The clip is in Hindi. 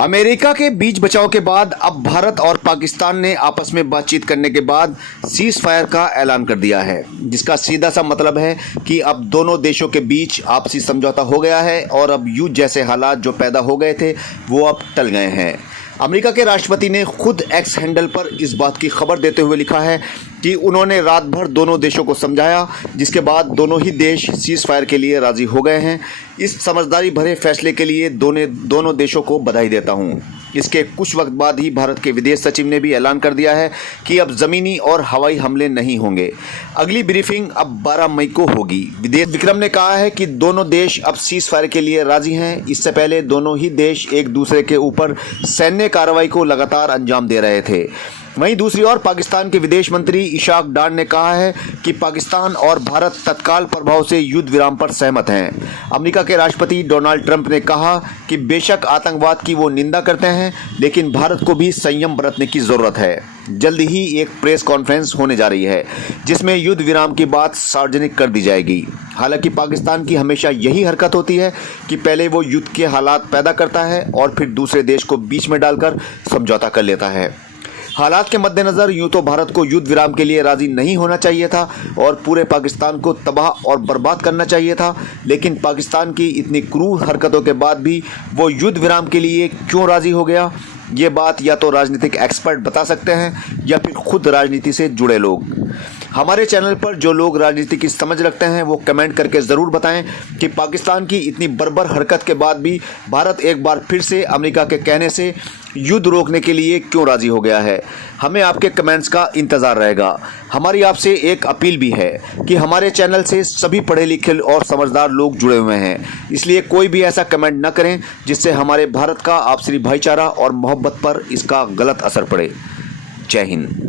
अमेरिका के बीच बचाव के बाद अब भारत और पाकिस्तान ने आपस में बातचीत करने के बाद सीज फायर का ऐलान कर दिया है, जिसका सीधा सा मतलब है कि अब दोनों देशों के बीच आपसी समझौता हो गया है और अब युद्ध जैसे हालात जो पैदा हो गए थे वो अब टल गए हैं। अमेरिका के राष्ट्रपति ने खुद एक्स हैंडल पर इस बात की खबर देते हुए लिखा है कि उन्होंने रात भर दोनों देशों को समझाया, जिसके बाद दोनों ही देश सीज फायर के लिए राज़ी हो गए हैं। इस समझदारी भरे फैसले के लिए दोनों देशों को बधाई देता हूं। इसके कुछ वक्त बाद ही भारत के विदेश सचिव ने भी ऐलान कर दिया है कि अब ज़मीनी और हवाई हमले नहीं होंगे। अगली ब्रीफिंग अब 12 मई को होगी। विदेश विक्रम ने कहा है कि दोनों देश अब सीज फायर के लिए राज़ी हैं। इससे पहले दोनों ही देश एक दूसरे के ऊपर सैन्य कार्रवाई को लगातार अंजाम दे रहे थे। वहीं दूसरी ओर पाकिस्तान के विदेश मंत्री इशाक डार ने कहा है कि पाकिस्तान और भारत तत्काल प्रभाव से युद्ध विराम पर सहमत हैं। अमेरिका के राष्ट्रपति डोनाल्ड ट्रंप ने कहा कि बेशक आतंकवाद की वो निंदा करते हैं, लेकिन भारत को भी संयम बरतने की ज़रूरत है। जल्द ही एक प्रेस कॉन्फ्रेंस होने जा रही है, जिसमें युद्ध विराम की बात सार्वजनिक कर दी जाएगी। हालांकि पाकिस्तान की हमेशा यही हरकत होती है कि पहले वो युद्ध के हालात पैदा करता है और फिर दूसरे देश को बीच में डालकर समझौता कर लेता है। हालात के मद्देनज़र यूं तो भारत को युद्ध विराम के लिए राज़ी नहीं होना चाहिए था और पूरे पाकिस्तान को तबाह और बर्बाद करना चाहिए था, लेकिन पाकिस्तान की इतनी क्रूर हरकतों के बाद भी वो युद्ध विराम के लिए क्यों राज़ी हो गया, ये बात या तो राजनीतिक एक्सपर्ट बता सकते हैं या फिर खुद राजनीति से जुड़े लोग। हमारे चैनल पर जो लोग राजनीति की समझ रखते हैं वो कमेंट करके ज़रूर बताएं कि पाकिस्तान की इतनी बर्बर हरकत के बाद भी भारत एक बार फिर से अमेरिका के कहने से युद्ध रोकने के लिए क्यों राज़ी हो गया है। हमें आपके कमेंट्स का इंतज़ार रहेगा। हमारी आपसे एक अपील भी है कि हमारे चैनल से सभी पढ़े लिखे और समझदार लोग जुड़े हुए हैं, इसलिए कोई भी ऐसा कमेंट न करें जिससे हमारे भारत का आपसी भाईचारा और मोहब्बत पर इसका गलत असर पड़े। जय हिंद।